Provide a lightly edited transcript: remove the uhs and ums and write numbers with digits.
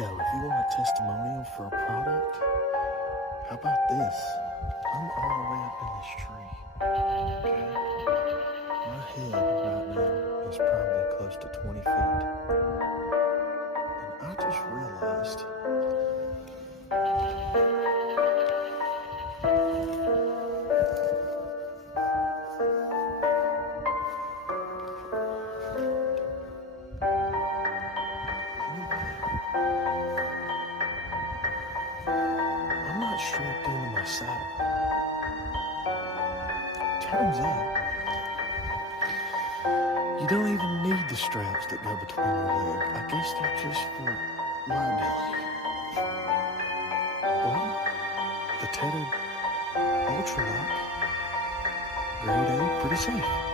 Yo, if you want a testimonial for a product, how about this? I'm all the way up in this tree. Okay? My head right now is probably close to 20 feet. And I just realized I'm not strapped into my saddle. Turns out, you don't even need the straps that go between your legs. I guess they're just for liability. Well, the tethered ultralight, grade A, pretty safe.